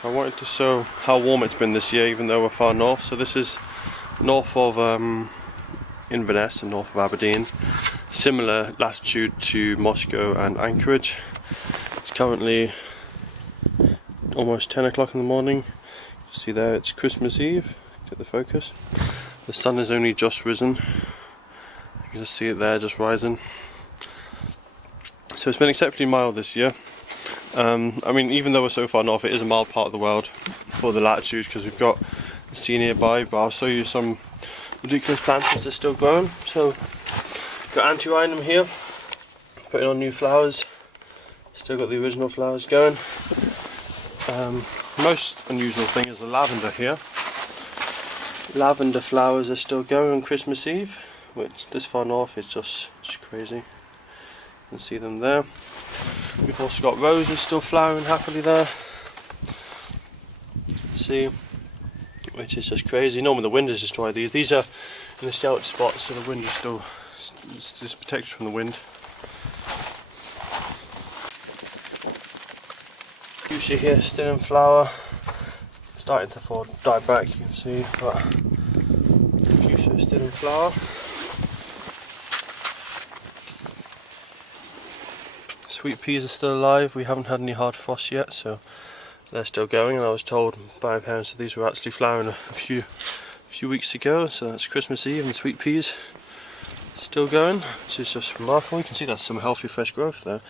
So I wanted to show how warm it's been this year, even though we're far north. So this is north of Inverness and north of Aberdeen. Similar latitude to Moscow and Anchorage. It's currently almost 10 o'clock in the morning. You see there, it's Christmas Eve. Get the focus. The sun has only just risen. You can just see it there, just rising. So it's been exceptionally mild this year. I mean, even though we're so far north, it is a mild part of the world for the latitude, because we've got the sea nearby. But I'll show you some ridiculous plants that are still growing. So, got antirrhinum here, putting on new flowers. Still got the original flowers going. Most unusual thing is the lavender here. Lavender flowers are still going on Christmas Eve, which this far north is just crazy. You can see them there. We've also got roses still flowering happily there. See, which is just crazy. Normally the wind has destroyed these. These are in a sheltered spot, so the wind is still just protected from the wind. Fuchsia here still in flower. Starting to die back, you can see, but fuchsia is still in flower. Sweet peas are still alive. We haven't had any hard frost yet, so they're still going. And I was told by my parents that these were actually flowering a few weeks ago. So that's Christmas Eve, and the sweet peas still going, which is just remarkable. You can see that's some healthy, fresh growth there.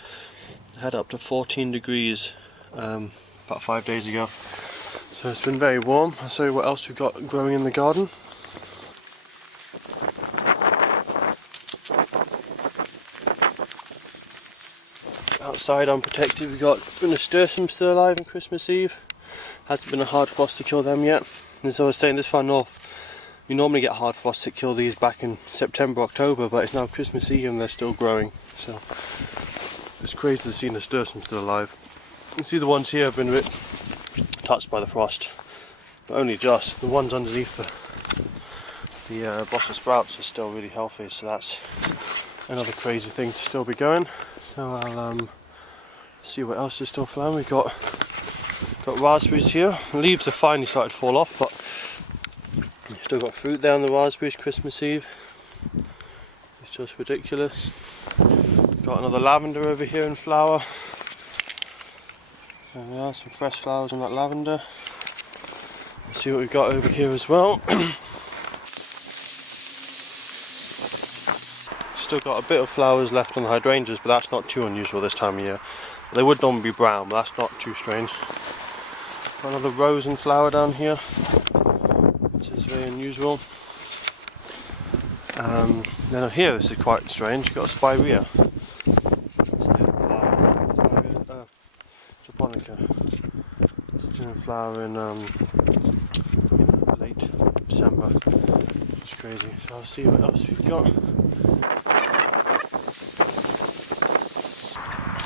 It had up to 14 degrees about 5 days ago. So it's been very warm. I'll show you what else we've got growing in the garden. Outside unprotected, we've got nasturtiums still alive on Christmas Eve. Hasn't been a hard frost to kill them yet. And as I was saying, this far north, you normally get hard frost to kill these back in September, October, but it's now Christmas Eve and they're still growing. So it's crazy to see nasturtiums still alive. You can see the ones here have been a bit touched by the frost, but only just. The ones underneath the Brussels sprouts are still really healthy, so that's another crazy thing to still be going. So I'll see what else is still flowering. We've got raspberries here. The leaves have finally started to fall off, but still got fruit there on the raspberries. Christmas Eve. It's just ridiculous. Got another lavender over here in flower. There we are, some fresh flowers on that lavender. Let's see what we've got over here as well. Still got a bit of flowers left on the hydrangeas, but that's not too unusual this time of year. They would normally be brown, but that's not too strange. Got another rose in flower down here, which is very unusual. Then up here, this is quite strange. You've got a spirea. Japonica. Still in flower in late December. It's crazy. So I'll see what else we've got.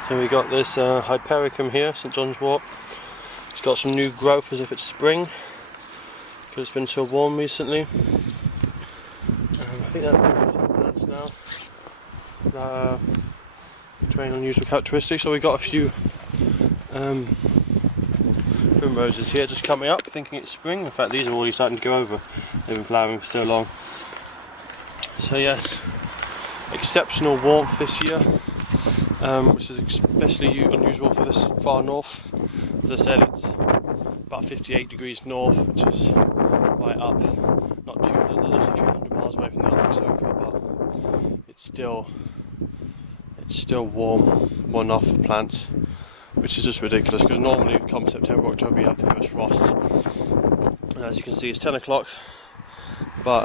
So we got this Hypericum here, St John's wort. It's got some new growth as if it's spring, because it's been so warm recently. I think that's some plants now that very unusual characteristics. So we got a few primroses here just coming up, thinking it's spring. In fact, these are already starting to go over. They've been flowering for so long. So yes, exceptional warmth this year. Which is especially unusual for this far north. As I said, it's about 58 degrees north, which is right up, not too, just a few hundred miles away from the Arctic Circle, but it's still warm enough for plants, which is just ridiculous, because normally come September, October you have the first frosts. And as you can see, it's 10 o'clock, but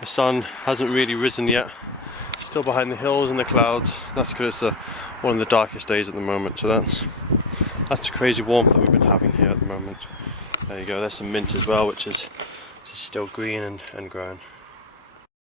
the sun hasn't really risen yet. Still behind the hills and the clouds. That's because it's one of the darkest days at the moment, so that's the crazy warmth that we've been having here at the moment. There you go, there's some mint as well, which is still green and growing.